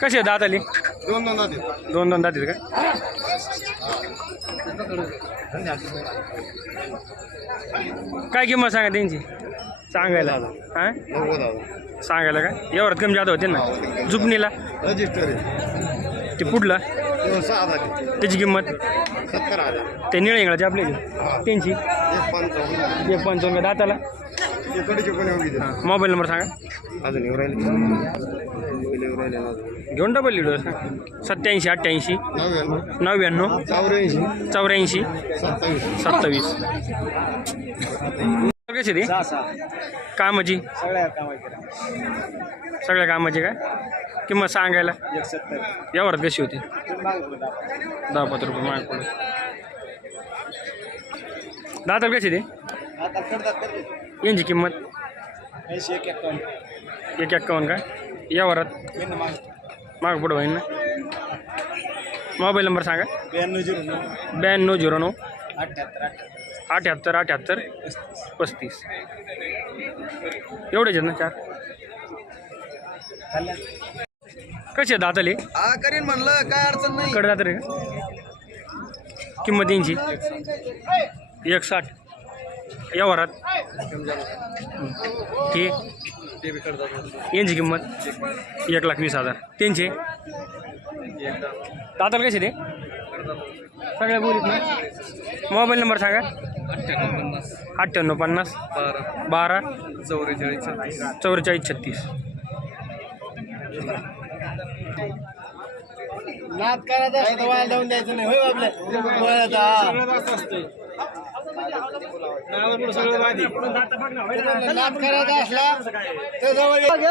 कशी आहे दात आली दोन दोन जाते दोन दोन दात का? काय किंमत सांगा त्यांची? सांगायला हा? सांगायला काय एवढ्यात कमी जादा होते ना? जुपणीला रजिस्टर ते पुढला त्याची किंमत? ते निळे इंगळाचे आपले त्यांची? एक पंचावन्न. दाताला? मोबाईल नंबर सांगा. अजून येऊ राहिले. घेऊन डबल लिडो सत्याऐंशी अठ्ठ्याऐंशी. नव्याण्णव. नव्याण्णव चौऱ्याऐंशी. चौऱ्याऐंशी. सत्तावीस. कशी ती? कामाची? सगळ्या कामाचे. काय किंमत सांगायला. यावर कशी होती? दहा पाच रुपये माग पडत दाताल कशी ते? यांची किंमत? ऐंशी एक एक्कावन्न काय यावरात येणं माग. माग पुढं होईन ना? मोबाईल नंबर सांगा. ब्याण्णव झिरो नऊ. ब्याण्णव झिरो नऊ. अठ्ठ्याहत्तर अठ्याहत्तर. अठ्ठ्याहत्तर अठ्याहत्तर. पस्तीस. एवढेच आहेत ना चार? कसे आहेत दाताले? हा करीन म्हणलं काय अडचण नाही. कडे दाताले का? किंमत यांची? एक साठ यावरात हे ते यांची किंमत एक लाख वीस हजार. त्यांचे? दादाला कसे ते? सगळ्या बोलीत ना? मोबाईल नंबर सांगा. अठ्ठ्याण्णव पन्नास. बारा. चौवेचाळीस चौवेचाळीस छत्तीस. नाद करायचा जाऊन द्यायचं नाही. होय आपल्या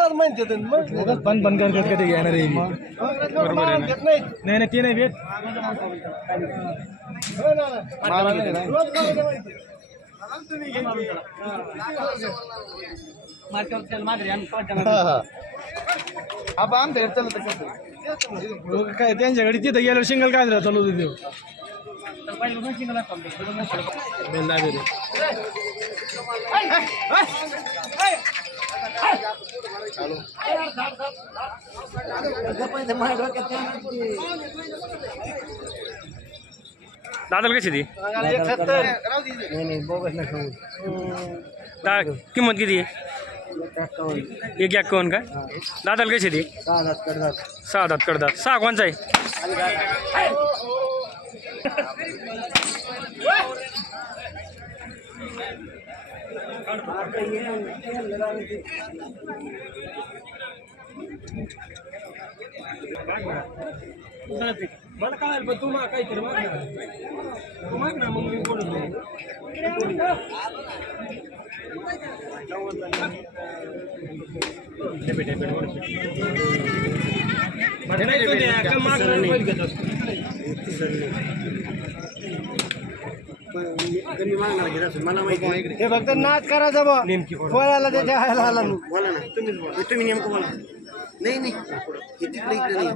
बंद बंद कर पण पण करतात कधी घेणार आहे बरोबर आहे ना नाही नाही ते नाही भेट आपण आमच्या घरी काय त्यांच्याकडे तिथं गेल्यावर सिंगल काय चालू होते दादाला कशी ती? एक सत्तर दा किंमत किती आहे? एक एक्कावन्न का? दादाला कशी ती? सहा दात कडदात सहा कोणचा आहे? मला काय पण तू मा काय कर माग ना तू माग ना मग मी बोलत नाही हे फक्त नाच करायचा बा बोलायला त्याच्या हायला आला बोला ना. तुम्ही तुम्ही नेमकं बोला. नाही नाही. हे तिकडे इकडे नाही.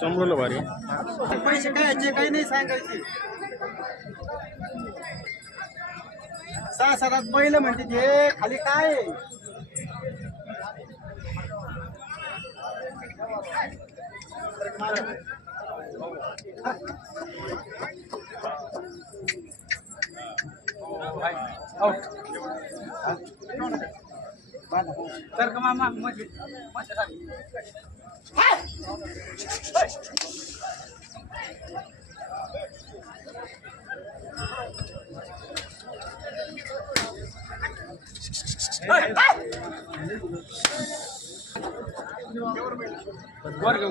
समोरला भारी. पैसे काय याचे? काही नाही सांगायचे. सहा सात पहिलं म्हणते ते. खाली काय? आहे? तर का मामा म्हणजे वर घेऊ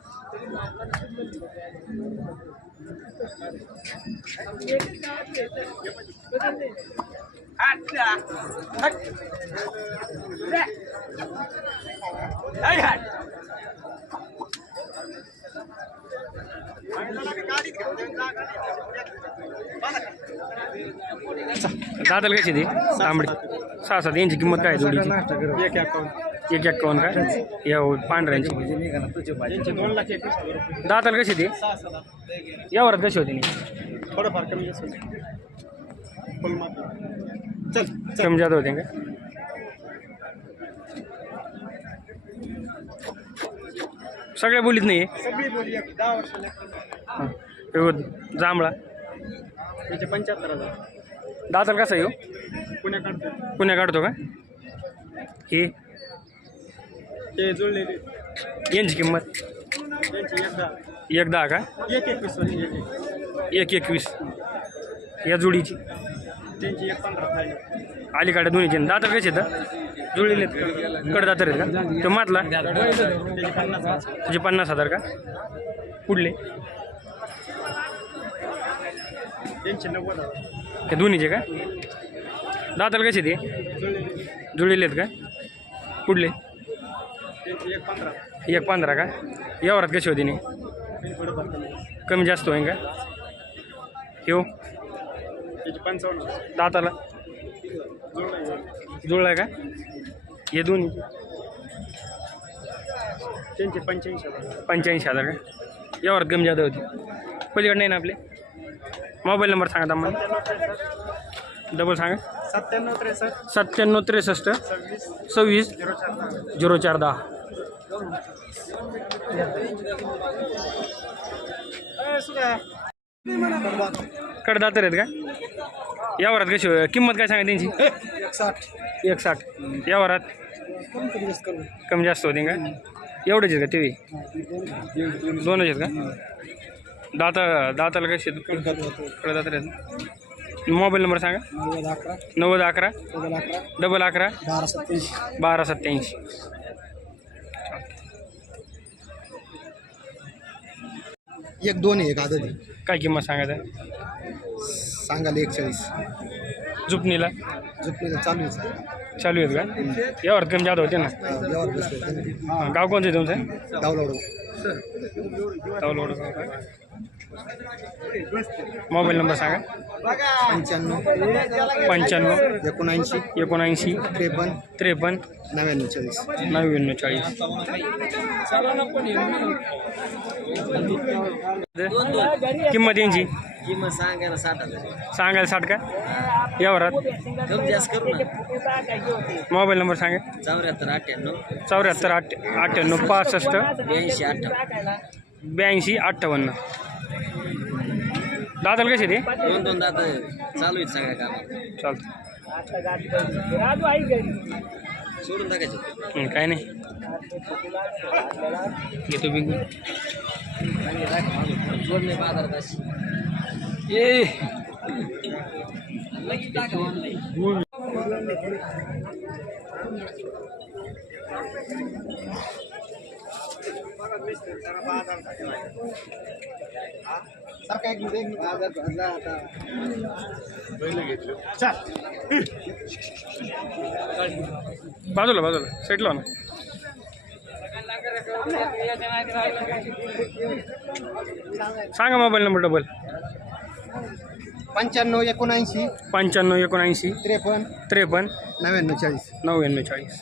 दादाला कशी दे तांबडी. सहा सात यांची किंमत काय आहे जोडीची? एक अकाउंट एक एक्कावन्न काय या हो, पांढऱ्यांची. दाताला कशी सहा यावर कशी होती नी? थोडंफार कमी जास्त होईल. फुल मात्र चल चल. कमी जादा होते का? सगळ्या बोलीत नाही सगळी बोली एक दहा वर्षाला हां. जांभळा. त्याचे पंच्याहत्तर हजार. दाताला कसा येऊ? पुण्या काढतो पुण्या काढतो का? हे. ते जुळलेले यांची किंमत? त्यांची एकदा. एक दहा का? एक एकवीस एक एक. एक एकवीस. या जोडीची? त्यांची एक पंधरा फायनल. अलीकडे दोन्हीचे दाताला कसे आहेत? जुळलेले कड दातर आहेत का? तो मातला? त्याचे पन्नास हजार. त्याचे पन्नास हजार का? कुठले? त्यांचे नव्वद हजार. हे दोन्हीचे का? दाताला कसे ते? जुळलेले आहेत का? कुठले? एक पंधरा पंधरा का? यावरात कशी होती नाही कमी जास्त होईन का? येऊ. पंचावन्न दाताला. जुळले का? हे दोन्ही. त्यांचे पंच्याऐंशी हज़ार पंच्याऐंशी हज़ार का? यावरात कमी जादा होती. पलीकडे नाही ना आपले? मोबाईल नंबर सांगा आम्हाला डबल सांगा. सत्त्याण्णव त्रेसष्ट. सत्त्याण्णव त्रेसष्ट. सव्वीस. सव्वीस झिरो चार दहा झिरो चार दहा. कडदातर आहेत का? यावरात कशी हो- किंमत काय सांगा त्यांची? साठ एक साठ यावरात कमी जास्त होते का? एवढेच आहेत का टी व्ही दोनच आहेत का? दाता दाताला कसे कडदातर आहेत. मोबाईल नंबर सांगा. नव्वद डबल अकरा. डबल अकरा. बारा सत्याऐंशी एक दोन एक आदत काय किंमत सांगायचं? सांगाल एकचाळीस. जुपणीला झुकलेलं चालू आहे चालू आहेत का? यावर कमी जादा होते ना? यावर बसले हां, गाव कोणतं आहे तुमचं? डावलाडू तावलोड गाव का मोबाईल नंबर सांगा. पंच्याण्णव पंच्याण्णव एकोणऐंशी एकोणऐंशी त्रेपन्न त्रेपन्न नव्याण्णव चाळीस. नव्याण्णव चाळीस. किंमत यांची? सांगायला साठ हज़ार सांगायला साठ का यावरात कमी जास्त करू ना. मोबाईल नंबर सांगा. चौऱ्याहत्तर अठ्ठ्याण्णव. चौऱ्याहत्तर आठ अठ्ठ्याण्णव पासष्ट. ब्याऐंशी अठ्ठावन्न. ब्याऐंशी अठ्ठावन्न. दादाला कसे ते? दोन दोन दात चालू आहेत सांगा का चालतं. सोडून टाकायचं. काय नाही. येतो बिंगू. जोडणे बाजारात बाजूला बाजूला. सेटलो ना सांगा मोबाईल नंबर डबल पंच्याण्णव एकोणऐंशी पंच्याण्णव एकोणऐंशी त्रेपन्न त्रेपन्न नव्याण्णव चाळीस. नव्याण्णव चाळीस.